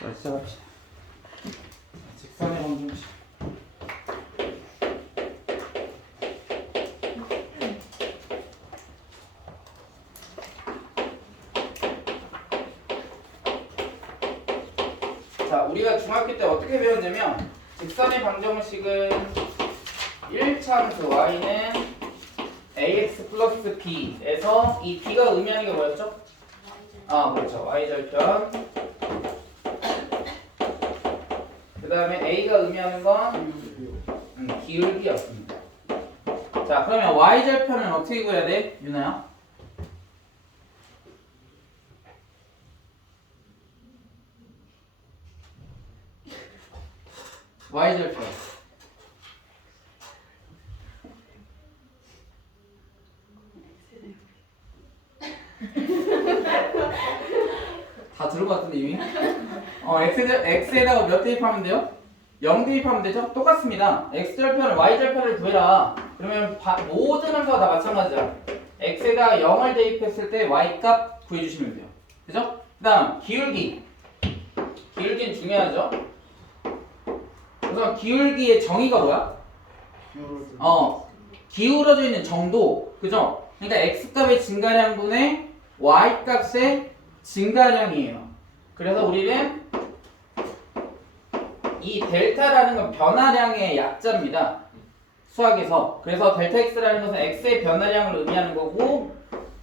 자, 시작합시다. 직선의 방정식. 자, 우리가 중학교 때 어떻게 배웠냐면 직선의 방정식은 1차함수 y는 ax 플러스 b에서 이 b가 의미하는 게 뭐였죠? 아, 그렇죠. y절편. 그 다음에 a가 의미하는 건 기울기였습니다. 자, 그러면 y절편은 어떻게 구해야 돼? 유나야? y절편. 다 들은 것 같은데 이미? x에다가 몇 대입하면 돼요? 0 대입하면 되죠? 똑같습니다. x절편을 y절편을 구해라. 그러면 모든 함수가 다 마찬가지야. x에다가 0을 대입했을 때 y값 구해주시면 돼요. 그죠? 그 다음 기울기. 기울기는 중요하죠? 우선 기울기의 정의가 뭐야? 기울어져 있는 정도. 그죠? 그러니까 x값의 증가량분의 y값의 증가량이에요. 그래서 우리는 이 델타라는 건 변화량의 약자입니다. 수학에서. 그래서 델타 x라는 것은 x의 변화량을 의미하는 거고,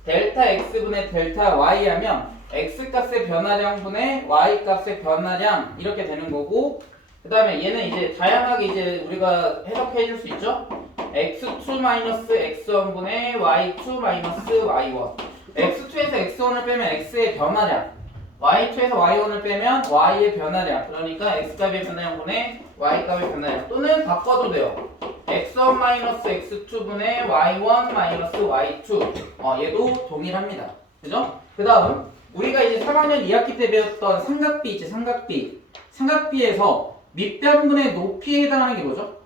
델타 x분의 델타 y 하면 x값의 변화량분의 y값의 변화량 이렇게 되는 거고, 그 다음에 얘는 이제 다양하게 이제 우리가 해석해 줄 수 있죠? x2-x1분의 y2-y1. x2에서 x1을 빼면 x의 변화량, y2에서 y1을 빼면 y의 변화량, 그러니까 x값의 변화량분의 y값의 변화량. 또는 바꿔도 돼요. x1-x2분의 y1-y2. 얘도 동일합니다. 그죠? 그 다음 우리가 이제 3학년 2학기 때 배웠던 삼각비 있지, 삼각비. 삼각비에서 밑변분의 높이에 해당하는 게 뭐죠?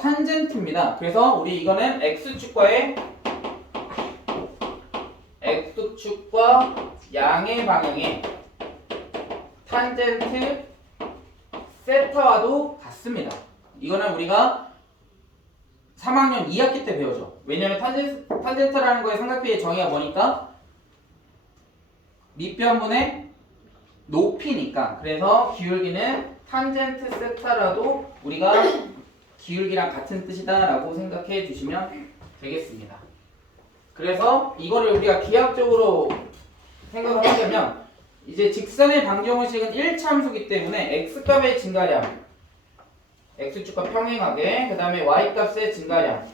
탄젠트입니다. 그래서 우리 이거는 x축과의 x축과 양의 방향의 탄젠트 세타와도 같습니다. 이거는 우리가 3학년 2학기 때 배우죠. 왜냐면 탄젠트라는 거의 삼각비의 정의가 뭐니까? 밑변분의 높이니까. 그래서 기울기는 탄젠트 세타라도 우리가 기울기랑 같은 뜻이다 라고 생각해 주시면 되겠습니다. 그래서 이거를 우리가 기하학적으로 생각을 하려면 이제 직선의 방정식은 1차 함수기 때문에 x값의 증가량, x축과 평행하게, 그 다음에 y값의 증가량,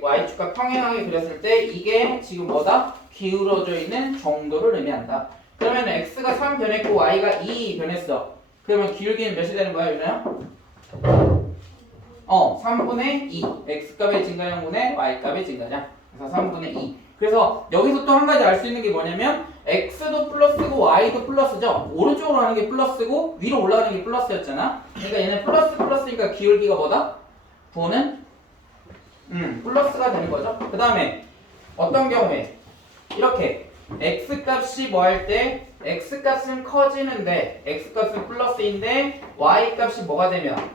y축과 평행하게 그렸을 때 이게 지금 뭐다? 기울어져 있는 정도를 의미한다. 그러면 x가 3 변했고 y가 2 변했어. 그러면 기울기는 몇이 되는 거야, 유나야? 3분의 2. x값의 증가량분의 y값의 증가량. 그래서 3분의 2. 그래서 여기서 또 한 가지 알 수 있는 게 뭐냐면 x도 플러스고 y도 플러스죠. 오른쪽으로 가는 게 플러스고 위로 올라가는 게 플러스였잖아. 그러니까 얘는 플러스니까 기울기가 뭐다? 부호는 플러스가 되는 거죠. 그 다음에 어떤 경우에 이렇게 x값이 뭐 할 때 x값은 커지는데 x값은 플러스인데 y값이 뭐가 되면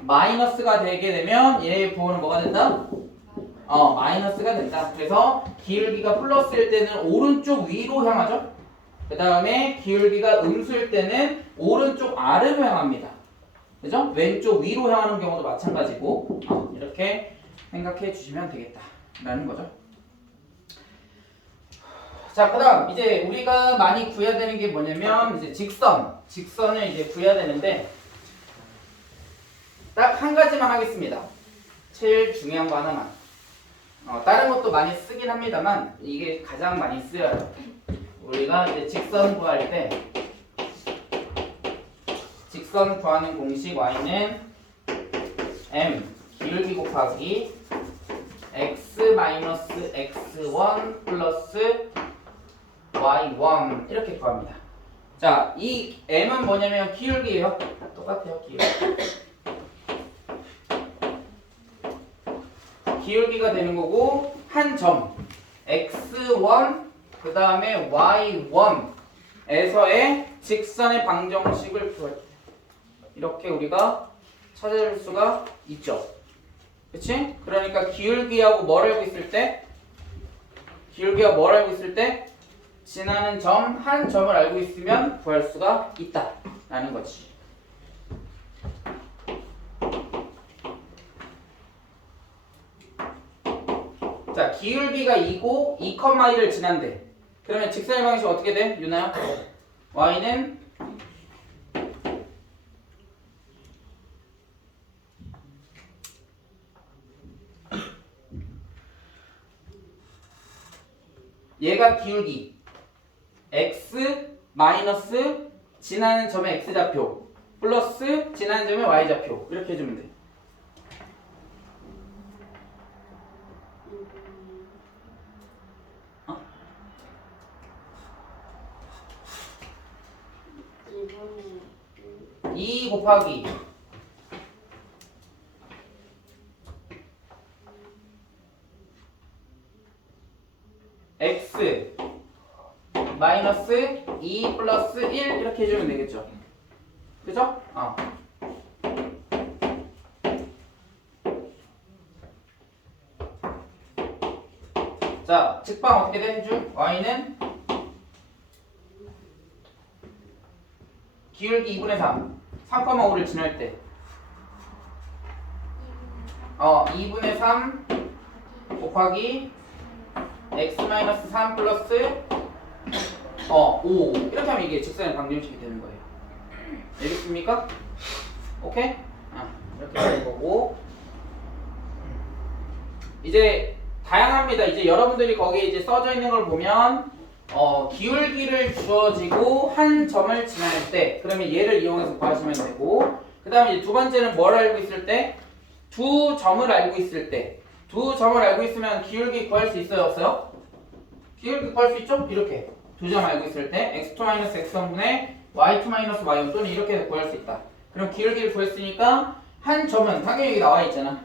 마이너스가 되게 되면 얘의 부호는 뭐가 된다? 마이너스가 된다. 그래서 기울기가 플러스일 때는 오른쪽 위로 향하죠. 그 다음에 기울기가 음수일 때는 오른쪽 아래로 향합니다. 그죠? 왼쪽 위로 향하는 경우도 마찬가지고 이렇게 생각해 주시면 되겠다 라는 거죠. 자, 그 다음 이제 우리가 많이 구해야 되는 게 뭐냐면 이제 직선을 이제 구해야 되는데 딱 한 가지만 하겠습니다. 제일 중요한 거 하나만. 다른 것도 많이 쓰긴 합니다만 이게 가장 많이 쓰여요. 우리가 이제 직선 구할 때 직선 구하는 공식 y는 m 기울기 곱하기 x-x1 플러스 y1 이렇게 구합니다. 자, 이 m은 뭐냐면 기울기예요. 똑같아요, 기울기. 기울기가 되는 거고 한 점 x1 그 다음에 y1에서의 직선의 방정식을 구할 때 이렇게 우리가 찾아줄 수가 있죠. 그치? 그러니까 기울기하고 뭘 알고 있을 때 지나는 점 한 점을 알고 있으면 구할 수가 있다 라는 거지. 자, 기울기가 2고 2,2를 지난대. 그러면 직선의 방정식 어떻게 돼? 유나야? y는 얘가 기울기 x 마이너스 지나는 점의 x좌표 플러스 지나는 점의 y좌표 이렇게 해주면 돼. 어? 2 곱하기 x 마이너스 2 플러스 1 이렇게 해주면 되겠죠. 그죠? 자, 직방 어떻게 돼? 해줄? y는 기울기 2분의 3 3,5를 지날 때 2분의 3 곱하기 x-3 플러스 5 이렇게 하면 이게 직선의 방정식이 되는 거예요. 알겠습니까? 오케이? 이렇게 되는 거고 이제 다양합니다. 이제 여러분들이 거기에 이제 써져 있는 걸 보면 기울기를 주어지고 한 점을 지날 때 그러면 얘를 이용해서 구하시면 되고 그 다음에 이제 두 번째는 뭘 알고 있을 때 두 점을 알고 있을 때 두 점을 알고 있으면 기울기 구할 수 있어요? 없어요? 기울기 구할 수 있죠? 이렇게 두 점 알고 있을 때 x2-x1분의 y2-y1 또는 이렇게 구할 수 있다. 그럼 기울기를 구했으니까 한 점은 당연히 여기 나와 있잖아.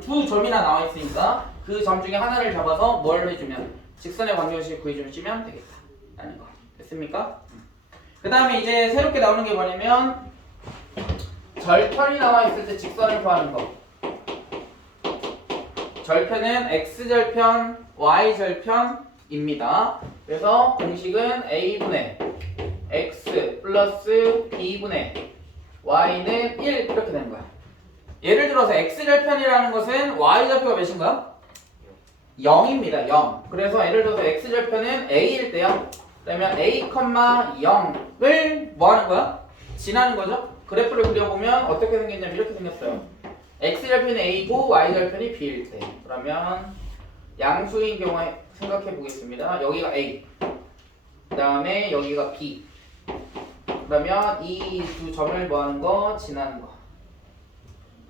두 점이나 나와 있으니까 그 점 중에 하나를 잡아서 뭘 해주면 직선의 방정식을 구해주면 되겠다 라는 거. 됐습니까? 그 다음에 이제 새롭게 나오는 게 뭐냐면 절편이 나와 있을 때 직선을 구하는 거. 절편은 x절편, y절편입니다. 그래서 공식은 a분의 x 플러스 b분의 y는 1 이렇게 되는 거야. 예를 들어서 x절편이라는 것은 y좌표가 몇인가요? 0입니다. 0. 그래서 예를 들어서 x절편은 a일 때요. 그러면 a, 0을 뭐 하는 거야? 지나는 거죠. 그래프를 그려보면 어떻게 생겼냐면 이렇게 생겼어요. x절편이 a고 y절편이 b일 때 그러면 양수인 경우에 생각해 보겠습니다. 여기가 a 그 다음에 여기가 b 그러면 이 두 점을 뭐 하는 거? 지나는 거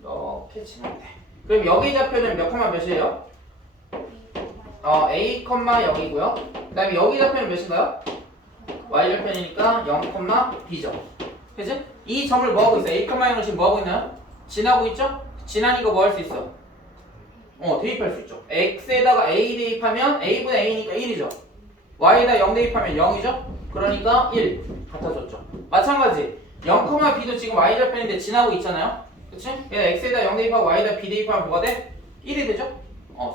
이렇게 지나면 돼. 그럼 여기 좌표는 몇 콤마 몇이에요? a, 0이고요. 그 다음에 여기 좌표는 몇인가요? y절편이니까 0, b죠. 그치? 이 점을 뭐 하고 있어요? a, 0을 지금 뭐 하고 있나요? 지나고 있죠? 지나니까 뭐 할 수 있어? 대입할 수 있죠. x에다가 a 대입하면 a분의 a니까 1이죠. y에다 0 대입하면 0이죠. 그러니까 1 같아졌죠. 마찬가지 0, b도 지금 y절편인데 지나고 있잖아요. 그치? 얘가 x에다 0 대입하고 y에다 b 대입하면 뭐가 돼? 1이 되죠?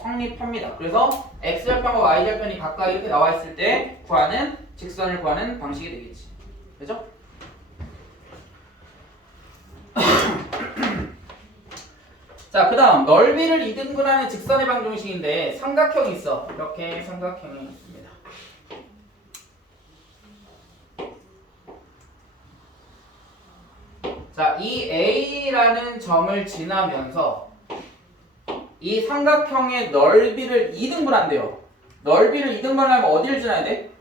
성립합니다. 그래서 x절편과 y절편이 각각 이렇게 나와 있을 때 구하는 직선을 구하는 방식이 되겠지. 그죠? 자, 그 다음 넓이를 2등분하는 직선의 방정식인데 삼각형이 있어. 이렇게 삼각형이 있습니다. 자, 이 A라는 점을 지나면서 이 삼각형의 넓이를 2등분한대요. 넓이를 2등분하려면 어디를 지나야 돼?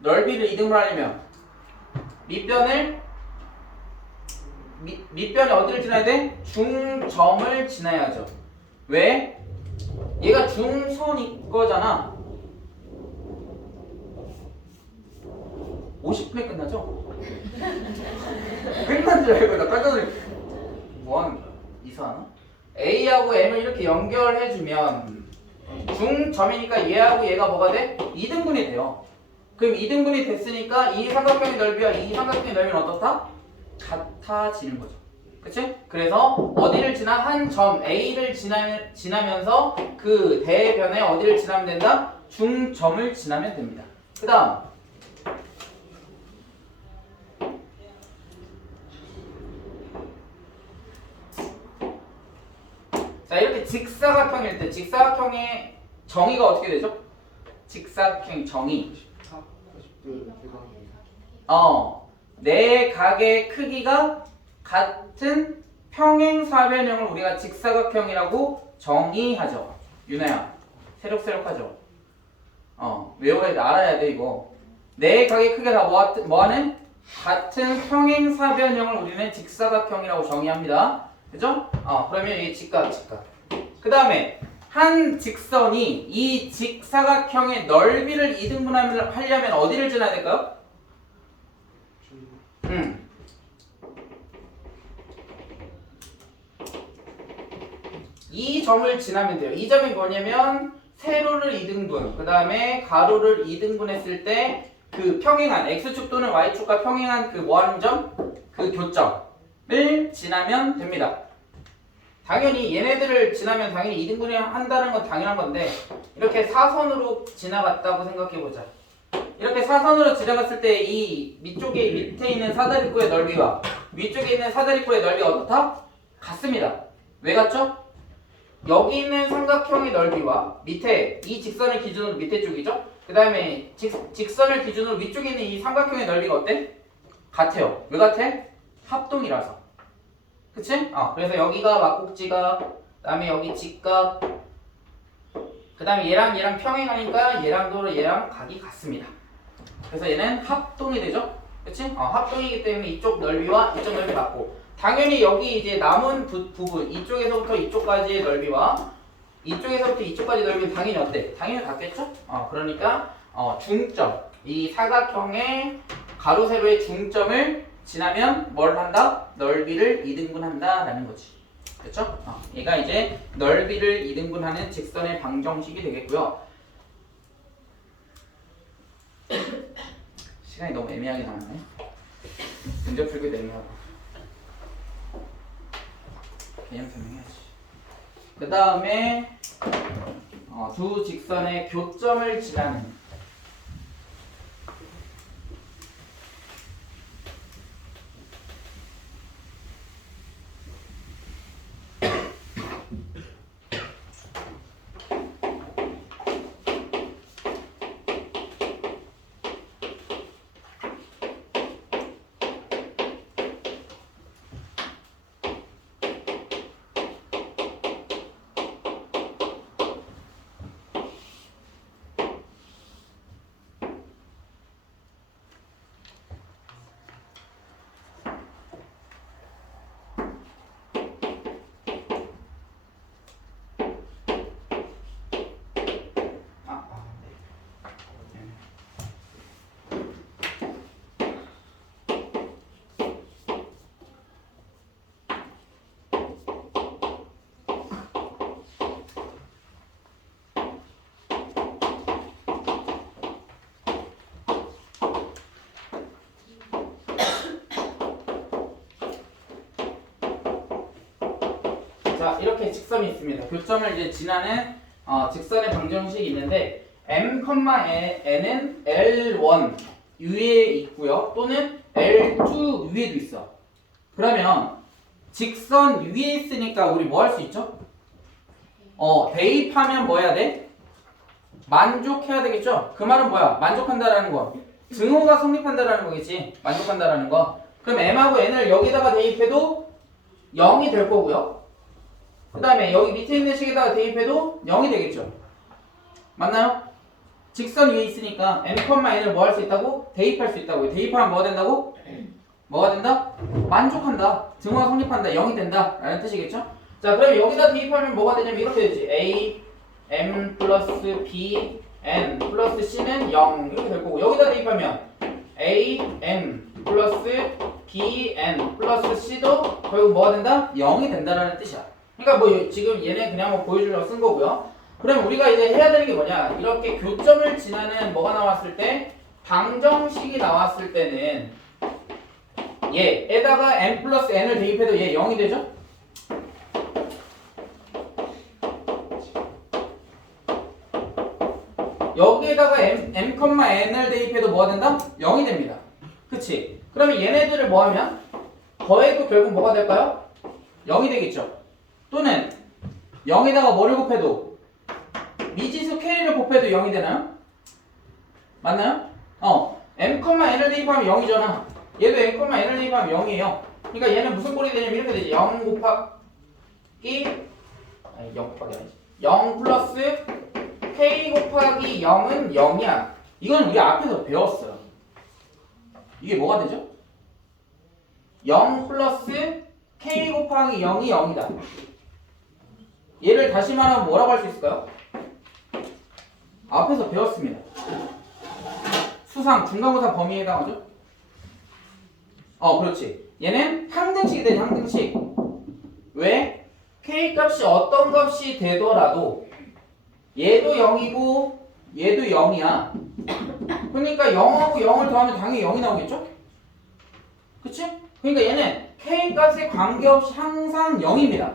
넓이를 2등분하려면 밑변이 어디를 지나야 돼? 중점을 지나야죠. 왜? 얘가 중선이 거잖아. 50분에 끝나죠? 끝난 줄 알고 나 깜짝 놀랐어. 뭐하는 거야? 이상하나? A하고 M을 이렇게 연결해주면 중점이니까 얘하고 얘가 뭐가 돼? 2등분이 돼요. 그럼 2등분이 됐으니까 이 삼각형의 넓이와 이 삼각형의 넓이는 어떻다? 같아지는 거죠. 그치? 그래서 어디를 지나 한 점 A를 지나면서 그 대변에 어디를 지나면 된다? 중점을 지나면 됩니다. 그 다음 자 이렇게 직사각형일 때 직사각형의 정의가 어떻게 되죠? 직사각형 정의 네 각의 크기가 같은 평행사변형을 우리가 직사각형이라고 정의하죠. 유나야 새록새록하죠. 외워야 돼. 알아야 돼 이거. 네 각의 크기가 다 뭐하는? 같은 평행사변형을 우리는 직사각형이라고 정의합니다. 그죠? 그러면 이게 직각. 그 다음에 한 직선이 이 직사각형의 넓이를 이등분하려면 어디를 지나야 될까요? 이 점을 지나면 돼요. 이 점이 뭐냐면 세로를 2등분, 그 다음에 가로를 2등분 했을 때 그 평행한 X축 또는 Y축과 평행한 그 뭐하는 점? 그 교점을 지나면 됩니다. 당연히 얘네들을 지나면 당연히 2등분이 한다는 건 당연한 건데 이렇게 사선으로 지나갔다고 생각해보자. 이렇게 사선으로 지나갔을 때 이 밑에 있는 사다리꼴의 넓이와 위쪽에 있는 사다리꼴의 넓이가 어떻다? 같습니다. 왜 같죠? 여기 있는 삼각형의 넓이와 밑에 이 직선을 기준으로 밑에 쪽이죠? 그 다음에 직선을 기준으로 위쪽에 있는 이 삼각형의 넓이가 어때? 같아요. 왜 같아? 합동이라서. 그치? 그래서 여기가 막곡지각, 그 다음에 여기 직각, 그 다음에 얘랑 평행하니까 얘랑 각이 같습니다. 그래서 얘는 합동이 되죠? 그치? 합동이기 때문에 이쪽 넓이와 이쪽 넓이 같고 당연히 여기 이제 남은 부분 이쪽에서부터 이쪽까지의 넓이와 이쪽에서부터 이쪽까지 넓이는 당연히 어때? 당연히 같겠죠? 그러니까 중점 이 사각형의 가로 세로의 중점을 지나면 뭘 한다? 넓이를 2등분한다 라는 거지. 그렇죠? 얘가 이제 넓이를 2등분하는 직선의 방정식이 되겠고요. 시간이 너무 애매하게 남았네. 문제 풀기 애매하고. 개념 설명해야지. 그 다음에 두 직선의 교점을 지나는 자 이렇게 직선이 있습니다. 교점을 이제 지나는 직선의 방정식이 있는데 m,n은 L1 위에 있고요. 또는 L2 위에도 있어. 그러면 직선 위에 있으니까 우리 뭐 할 수 있죠? 대입하면 뭐 해야 돼? 만족해야 되겠죠? 그 말은 뭐야? 만족한다라는 거. 증오가 성립한다라는 거겠지. 만족한다라는 거. 그럼 m하고 n을 여기다가 대입해도 0이 될 거고요. 그 다음에 여기 밑에 있는 식에다가 대입해도 0이 되겠죠. 맞나요? 직선 위에 있으니까 m,n을 뭐 할 수 있다고? 대입할 수 있다고. 대입하면 뭐가 된다고? 뭐가 된다? 만족한다. 증오가 성립한다. 0이 된다. 라는 뜻이겠죠? 자, 그럼 여기다 대입하면 뭐가 되냐면 이렇게 되지. a, m 플러스 b, n 플러스 c는 0 이렇게 될 거고 여기다 대입하면 a, m 플러스 b, n 플러스 c도 결국 뭐가 된다? 0이 된다라는 뜻이야. 그러니까 뭐 지금 얘네 그냥 뭐 보여주려고 쓴 거고요. 그럼 우리가 이제 해야 되는 게 뭐냐? 이렇게 교점을 지나는 뭐가 나왔을 때 방정식이 나왔을 때는 얘에다가 n 플러스 n을 대입해도 얘 0이 되죠? 여기에다가 n을 대입해도 뭐가 된다? 0이 됩니다. 그치? 그러면 얘네들을 뭐하면 더해도 결국 뭐가 될까요? 0이 되겠죠? 또는 0에다가 뭐를 곱해도 미지수 k를 곱해도 0이 되나요? 맞나요? n을 대입하면 0이잖아. 얘도 n을 대입하면 0이에요. 그러니까 얘는 무슨 꼴이 되냐면 이렇게 되지. 0 플러스 k 곱하기 0은 0이야. 이건 우리 앞에서 배웠어요. 이게 뭐가 되죠? 0 플러스 k 곱하기 0이 0이다. 얘를 다시 말하면 뭐라고 할 수 있을까요? 앞에서 배웠습니다. 수상, 중간고사 범위에 해당하죠? 그렇지. 얘는 항등식이 되지, 항등식. 왜? k 값이 어떤 값이 되더라도 얘도 0이고 얘도 0이야. 그러니까 0하고 0을 더하면 당연히 0이 나오겠죠? 그치? 그러니까 얘는 k 값에 관계없이 항상 0입니다.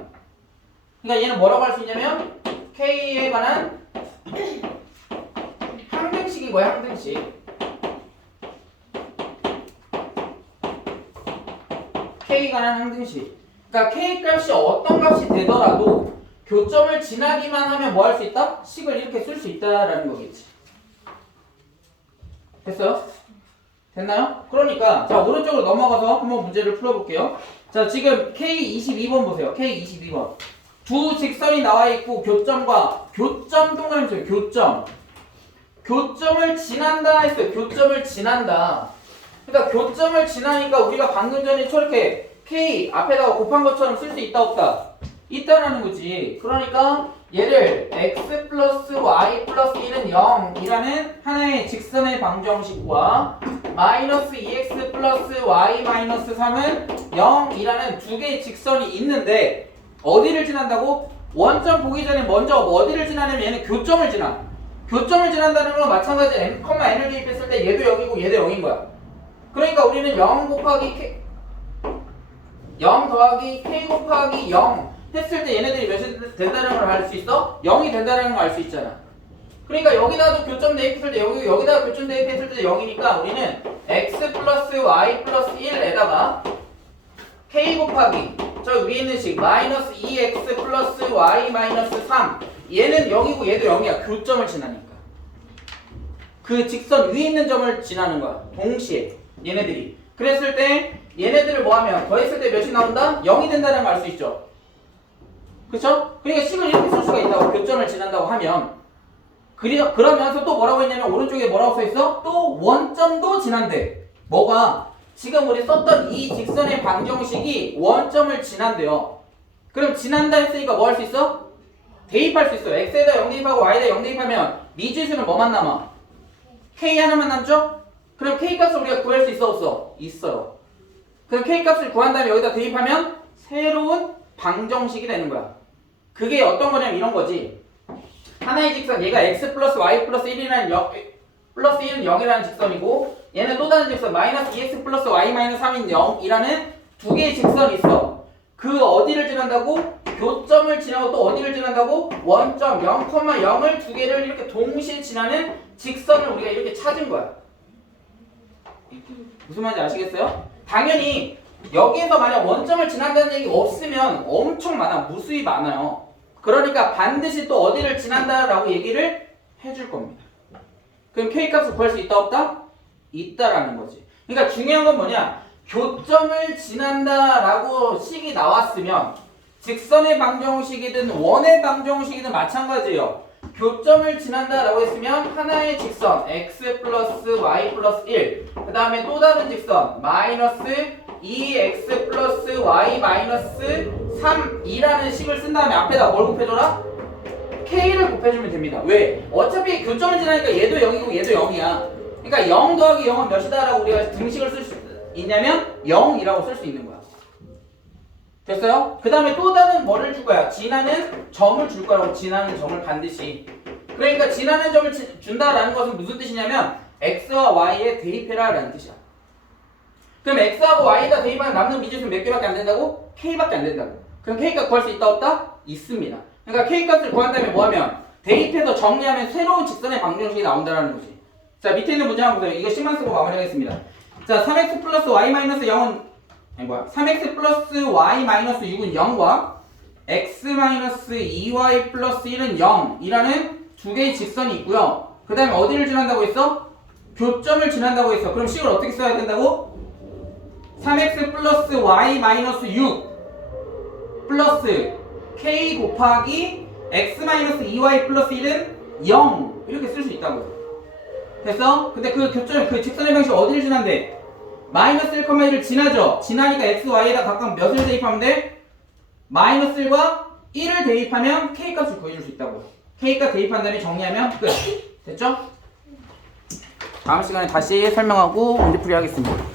그러니까 얘는 뭐라고 할 수 있냐면 k에 관한 항등식인 거야, 항등식. k에 관한 항등식. 그러니까 k 값이 어떤 값이 되더라도 교점을 지나기만 하면 뭐 할 수 있다? 식을 이렇게 쓸 수 있다라는 거겠지. 됐어요? 됐나요? 그러니까 자 오른쪽으로 넘어가서 한번 문제를 풀어볼게요. 자 지금 K22번 보세요. K22번 두 직선이 나와 있고 교점과 교점 동그라미 교점 교점을 지난다 했어요. 교점을 지난다. 그러니까 교점을 지나니까 우리가 방금 전에 저렇게 K 앞에다가 곱한 것처럼 쓸 수 있다 없다? 있다라는 거지. 그러니까 얘를 x 플러스 y 플러스 1은 0이라는 하나의 직선의 방정식과 마이너스 2x 플러스 y 마이너스 3은 0이라는 두 개의 직선이 있는데 어디를 지난다고? 원점 보기 전에 먼저 어디를 지나냐면 얘는 교점을 지나. 교점을 지난다는 건 마찬가지 n을 대입했을 때 얘도 0이고 얘도 0인 거야. 그러니까 우리는 0 더하기 k 곱하기 0 했을 때 얘네들이 몇이 된다는 걸 알 수 있어? 0이 된다는 걸 알 수 있잖아. 그러니까 여기다도 교점 대입했을 때 여기다가 교점 대입했을 때 0이니까 우리는 x 플러스 y 플러스 1에다가 k 곱하기 저 위에 있는 식 마이너스 2x 플러스 y 마이너스 3 얘는 0이고 얘도 0이야. 교점을 지나니까. 그 직선 위에 있는 점을 지나는 거야. 동시에 얘네들이. 그랬을 때 얘네들을 뭐하면 더했을 때 몇이 나온다? 0이 된다는 걸 알 수 있죠. 그쵸? 그러니까 식을 이렇게 쓸 수가 있다고. 교점을 지난다고 하면 그러면서 또 뭐라고 했냐면 오른쪽에 뭐라고 써있어? 또 원점도 지난대. 뭐가? 지금 우리 썼던 이 직선의 방정식이 원점을 지난대요. 그럼 지난다 했으니까 뭐 할 수 있어? 대입할 수 있어요. x에다 0 대입하고 y에다 0 대입하면 미지수는 뭐만 남아? k 하나만 남죠? 그럼 k 값을 우리가 구할 수 있어 없어? 있어요. 그럼 k 값을 구한 다음에 여기다 대입하면 새로운 방정식이 되는 거야. 그게 어떤 거냐면 이런 거지. 하나의 직선 얘가 x 플러스 y 플러스 1이라는 플러스 1은 0이라는 직선이고 얘는 또 다른 직선 마이너스 2x 플러스 y 마이너스 3인 0이라는 두 개의 직선이 있어. 그 어디를 지난다고? 교점을 지나고 또 어디를 지난다고? 원점 0,0을 두 개를 이렇게 동시에 지나는 직선을 우리가 이렇게 찾은 거야. 무슨 말인지 아시겠어요? 당연히 여기에서 만약 원점을 지난다는 얘기 없으면 엄청 많아. 무수히 많아요. 그러니까 반드시 또 어디를 지난다라고 얘기를 해줄 겁니다. 그럼 K값을 구할 수 있다 없다? 있다라는 거지. 그러니까 중요한 건 뭐냐? 교점을 지난다라고 식이 나왔으면 직선의 방정식이든 원의 방정식이든 마찬가지예요. 교점을 지난다라고 했으면 하나의 직선 x 플러스 y 플러스 1 그 다음에 또 다른 직선 마이너스 2x 플러스 y 마이너스 3이라는 식을 쓴 다음에 앞에다 뭘 곱해줘라? k를 곱해주면 됩니다. 왜? 어차피 교점을 지나니까 얘도 0이고 얘도 0이야. 그러니까 0 더하기 0은 몇이다 라고 우리가 등식을 쓸 수 있냐면 0이라고 쓸 수 있는 거야. 됐어요? 그 다음에 또 다른 뭐를 줄 거야? 지나는 점을 줄 거라고. 지나는 점을 반드시. 그러니까 지나는 점을 준다라는 것은 무슨 뜻이냐면 x와 y에 대입해라 라는 뜻이야. 그럼 x하고 y가 대입하는 남는 미지수는 몇 개밖에 안 된다고? k밖에 안 된다고. 그럼 k값 구할 수 있다 없다? 있습니다. 그러니까 k값을 구한 다음에 뭐하면 대입해서 정리하면 새로운 직선의 방정식이 나온다는 거지. 자, 밑에 있는 문제 한번 보세요. 이거 10만 쓰고 마무리하겠습니다. 자, 3x 플러스 y 마이너스 0은 3x 플러스 y 마이너스 6은 0과 x 마이너스 2y 플러스 1은 0이라는 두 개의 직선이 있고요. 그 다음에 어디를 지난다고 했어? 교점을 지난다고 했어. 그럼 식을 어떻게 써야 된다고? 3x 플러스 y 마이너스 6 플러스 k 곱하기 x 마이너스 2y 플러스 1은 0 이렇게 쓸 수 있다고. 됐어? 근데 그 교점, 그 직선의 방식 어디를 지난대? 마이너스 1,1을 지나죠? 지나니까 x, y에다 각각 몇을 대입하면 돼? 마이너스 1과 1을 대입하면 k값을 구해줄 수 있다고. k값 대입한 다음에 정리하면 끝. 됐죠? 다음 시간에 다시 설명하고 문제풀이 하겠습니다.